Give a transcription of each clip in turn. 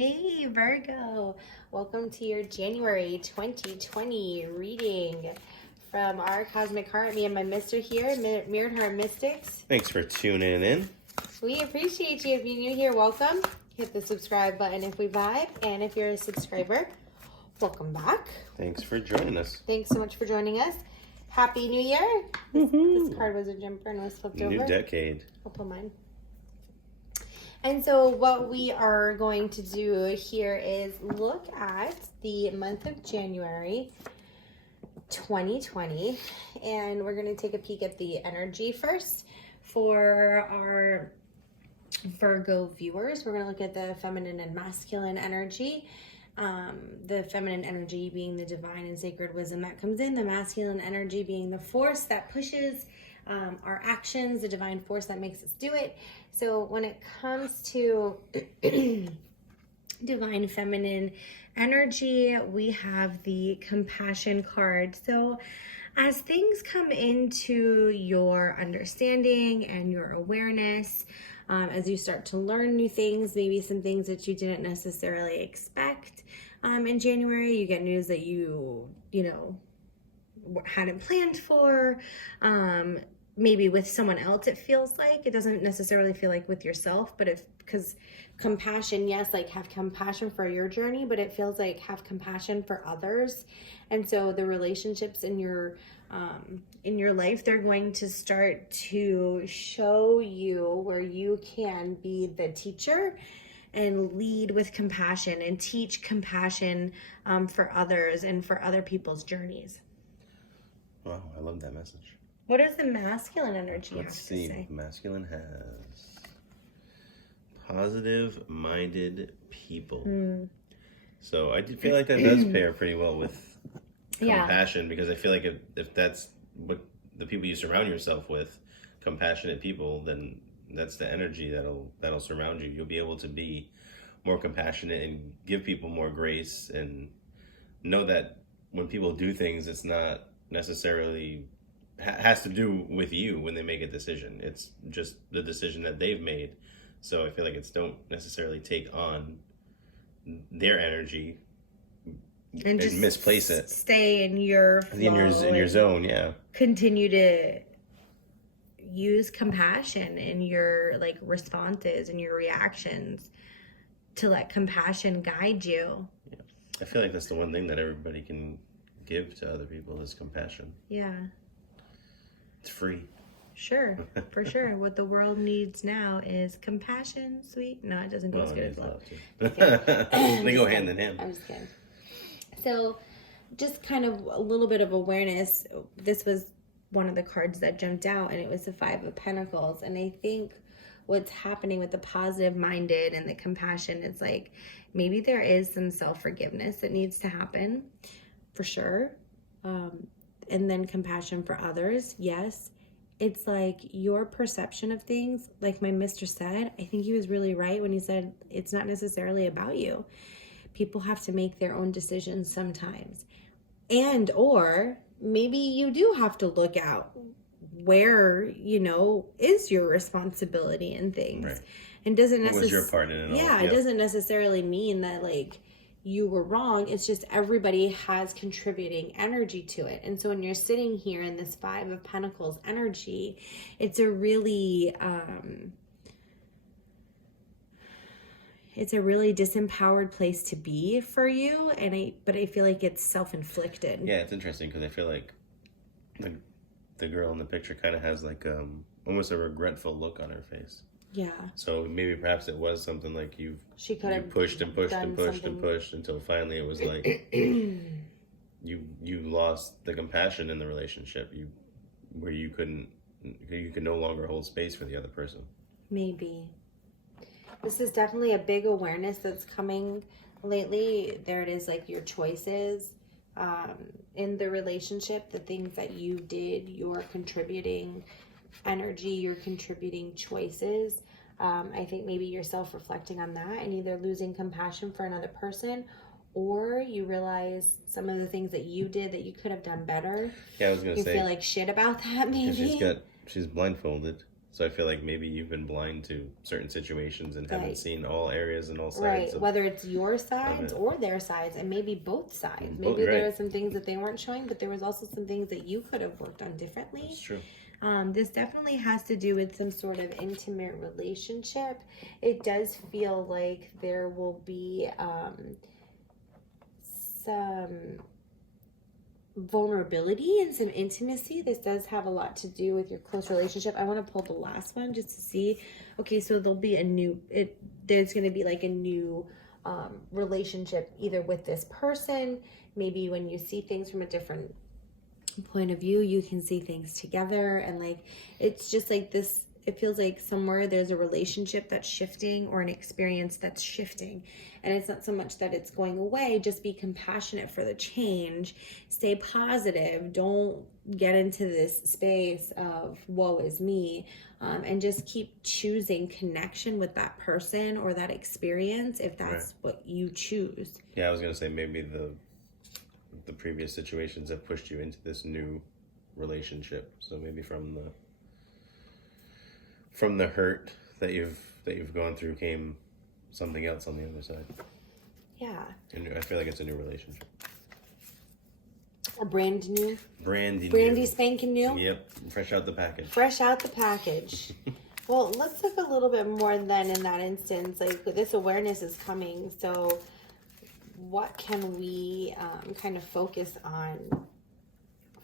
Hey Virgo, welcome to your January 2020 reading from our Cosmic Heart. Me and my mister here, Mirrored Heart Mystics. Thanks for tuning in. We appreciate you. If you're new here, welcome. Hit the subscribe button if we vibe. And if you're a subscriber, welcome back. Thanks for joining us. Thanks so much for joining us. Happy New Year. This card was a jumper and was flipped over. New decade. I'll pull mine. And so what we are going to do here is look at the month of January 2020, and we're going to take a peek at the energy first for our Virgo viewers. We're going to look at the feminine and masculine energy. The feminine energy being the divine and sacred wisdom that comes in, the masculine energy being the force that pushes our actions, the divine force that makes us do it. So when it comes to divine feminine energy, we have the compassion card. So as things come into your understanding and your awareness, as you start to learn new things, maybe some things that you didn't necessarily expect in January, you get news that you hadn't planned for, maybe with someone else. It feels like it doesn't necessarily feel like with yourself, but because compassion, yes, like have compassion for your journey, but it feels like have compassion for others. And so the relationships in your life, they're going to start to show you where you can be the teacher and lead with compassion and teach compassion for others and for other people's journeys. Wow, I love that message. What does the masculine energy have to Let's see. say? Masculine has positive-minded people. So I feel like that does pair pretty well with compassion, because I feel like if that's what the people you surround yourself with, compassionate people, then that's the energy that'll surround you. You'll be able to be more compassionate and give people more grace, and know that when people do things, it's not necessarily has to do with you when they make a decision. It's just the decision that they've made. So I feel like don't necessarily take on their energy and just misplace it. Stay in your flow, in your zone. Yeah. Continue to use compassion in your responses and your reactions, to let compassion guide you. Yeah. I feel like that's the one thing that everybody can give to other people is compassion. Yeah. It's free. Sure, for sure. What the world needs now is compassion, sweet. No, it doesn't go as good as love. They go hand in hand. I'm just kidding. So just kind of a little bit of awareness. This was one of the cards that jumped out, and it was the Five of Pentacles. And I think what's happening with the positive minded and the compassion, it's like maybe there is some self-forgiveness that needs to happen, for sure. And then compassion for others, yes. It's like your perception of things, like my mister said, I think he was really right when he said it's not necessarily about you. People have to make their own decisions sometimes. And or maybe you do have to look out where, is your responsibility in things. Right. And doesn't necessarily, what was your part in it all? Yeah, it doesn't necessarily mean that you were wrong. It's just everybody has contributing energy to it. And so when you're sitting here in this Five of Pentacles energy, it's a really disempowered place to be for you. But I feel like it's self-inflicted. Yeah, it's interesting because I feel like the girl in the picture kind of has almost a regretful look on her face. Yeah. So maybe perhaps it was something like you pushed and pushed and pushed and pushed until finally it was like you lost the compassion in the relationship. Where you could no longer hold space for the other person. Maybe. This is definitely a big awareness that's coming lately. There it is, your choices in the relationship, the things that you did, your contributing energy, your contributing choices. I think maybe you're self-reflecting on that and either losing compassion for another person, or you realize some of the things that you did that you could have done better. Yeah, I was going to say. You feel like shit about that, maybe. She's blindfolded. So I feel like maybe you've been blind to certain situations and haven't Right. seen all areas and all sides. Right, whether it's your sides or their sides, and maybe both sides. Maybe there were some things that they weren't showing, but there was also some things that you could have worked on differently. That's true. This definitely has to do with some sort of intimate relationship. It does feel like there will be some vulnerability and some intimacy. This does have a lot to do with your close relationship. I want to pull the last one just to see. Okay, so there'll be there's going to be like a new relationship either with this person. Maybe when you see things from a different point of view, you can see things together, and like it's just like this. It feels like somewhere there's a relationship that's shifting or an experience that's shifting, and it's not so much that it's going away. Just be compassionate for the change, stay positive, don't get into this space of woe is me, and just keep choosing connection with that person or that experience if that's what you choose. Yeah, I was gonna say maybe the previous situations have pushed you into this new relationship. So maybe from the hurt that you've gone through came something else on the other side. Yeah. And I feel like it's a new relationship. A brand new. Brandy Spanking new. Yep. Fresh out the package. Fresh out the package. Well, let's look a little bit more then in that instance. Like this awareness is coming. So what can we kind of focus on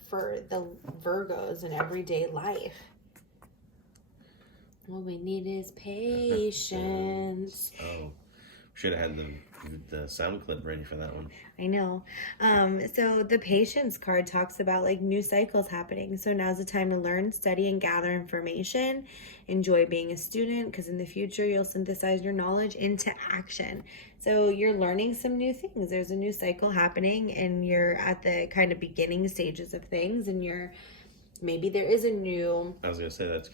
for the Virgos in everyday life? All we need is patience. Oh, should have had the sound clip ready for that one. I know. So the patience card talks about like new cycles happening. So now's the time to learn, study, and gather information. Enjoy being a student, because in the future you'll synthesize your knowledge into action. So you're learning some new things. There's a new cycle happening, and you're at the kind of beginning stages of things, and maybe there is a new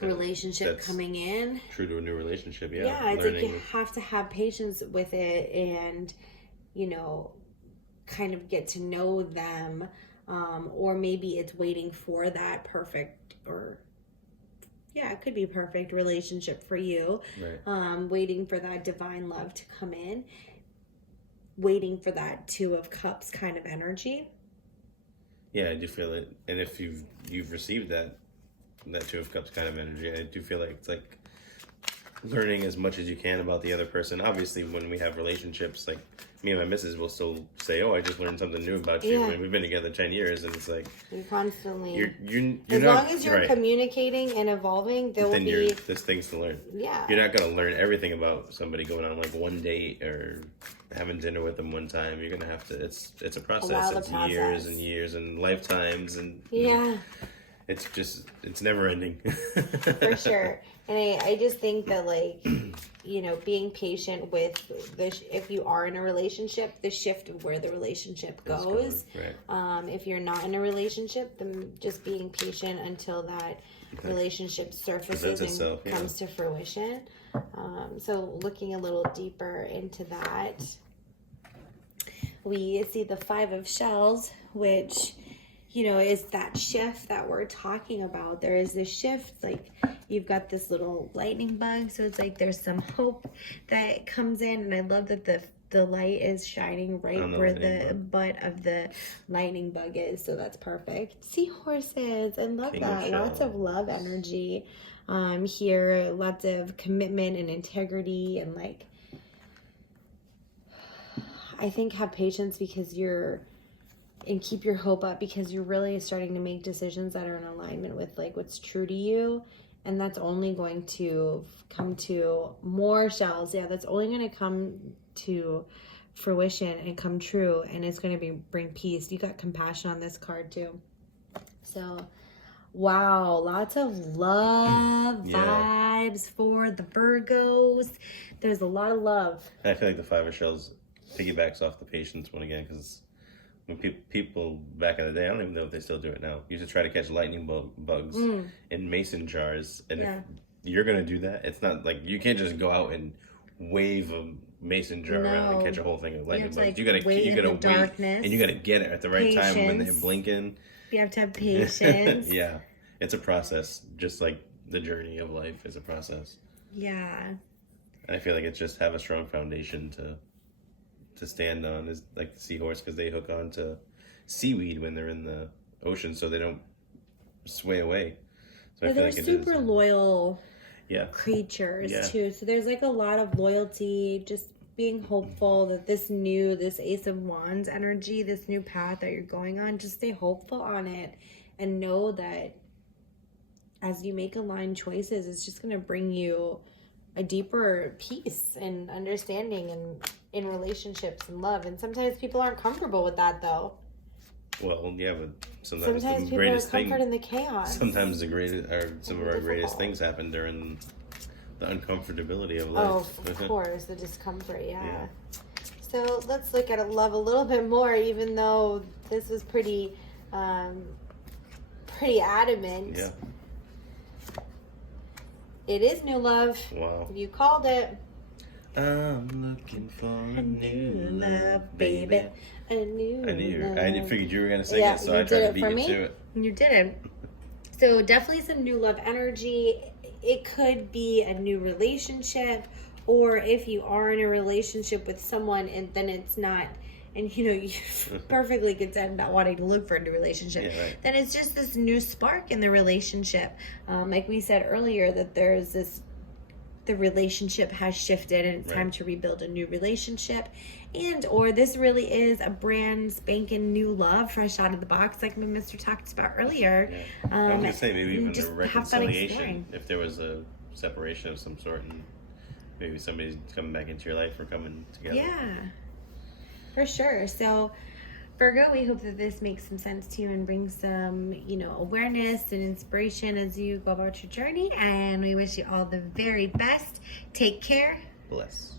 relationship coming in. True to a new relationship, yeah. Yeah, it's like you have to have patience with it, and kind of get to know them, or maybe it's waiting for that perfect, or it could be perfect relationship for you. Right. Waiting for that divine love to come in, waiting for that Two of Cups kind of energy. Yeah, I do feel it. And if you've received that Two of Cups kind of energy, I do feel like it's like learning as much as you can about the other person. Obviously, when we have relationships, like me and my missus will still say, "Oh, I just learned something new about you." And we've been together 10 years, and it's like you're constantly you're as long as you're communicating and evolving, there's things to learn. Yeah, you're not gonna learn everything about somebody going on like one date or having dinner with them one time. You're gonna have to. It's a process. It's years and years and lifetimes, and it's never ending. For sure. And I just think that like being patient with if you are in a relationship, the shift of where the relationship goes. Right. If you're not in a relationship, then just being patient until that relationship surfaces and comes to fruition. So looking a little deeper into that, we see the Five of Shells, which is that shift that we're talking about. There is this shift, like you've got this little lightning bug, so it's like there's some hope that comes in, and I love that the light is shining right where the butt of the lightning bug is, so that's perfect. Seahorses, I love that. Lots of love energy here, lots of commitment and integrity, and like I think have patience and keep your hope up, because you're really starting to make decisions that are in alignment with like what's true to you, and that's only going to come to more shells. Yeah, that's only going to come to fruition and come true, and it's going to bring peace. You got compassion on this card too. So wow, lots of love vibes for the Virgos. There's a lot of love. I feel like the Five of Shells piggybacks off the patience one again, because when people back in the day, I don't even know if they still do it now, used to try to catch lightning bugs in mason jars. And if you're going to do that, it's not like you can't just go out and wave a mason jar around and catch a whole thing of lightning bugs. Like, you gotta wait, and you gotta get it at the right time when they're blinking. You have to have patience. Yeah, it's a process, just like the journey of life is a process. Yeah. And I feel like it's just have a strong foundation to stand on, is like the seahorse, because they hook on to seaweed when they're in the ocean, so they don't sway away. So I feel they're like super loyal yeah. creatures Yeah. too. So there's like a lot of loyalty, just being hopeful that this Ace of Wands energy, this new path that you're going on, just stay hopeful on it and know that as you make aligned choices, it's just going to bring you a deeper peace and understanding and in relationships and love. And sometimes people aren't comfortable with that though. Well, yeah, but sometimes the people greatest are comfort in the chaos. Sometimes the greatest, or some of our greatest things happen during the uncomfortability of life. Oh, of course, the discomfort, yeah. So let's look at love a little bit more, even though this was pretty adamant. Yeah. It is new love. Wow. You called it. I'm looking for a new love, baby. A new love. I figured you were gonna sing it, so I tried to beat you to it. You didn't. So definitely some new love energy. It could be a new relationship, or if you are in a relationship with someone and then it's not, and you perfectly content not wanting to look for a new relationship, then it's just this new spark in the relationship. Like we said earlier, that there's the relationship has shifted and it's time to rebuild a new relationship, or this really is a brand spanking new love, fresh out of the box, like my mister talked about earlier. I was gonna say, maybe even just a reconciliation, if there was a separation of some sort, and maybe somebody's coming back into your life or coming together. Yeah, for sure. So Virgo, we hope that this makes some sense to you and brings some, awareness and inspiration as you go about your journey. And we wish you all the very best. Take care. Bless.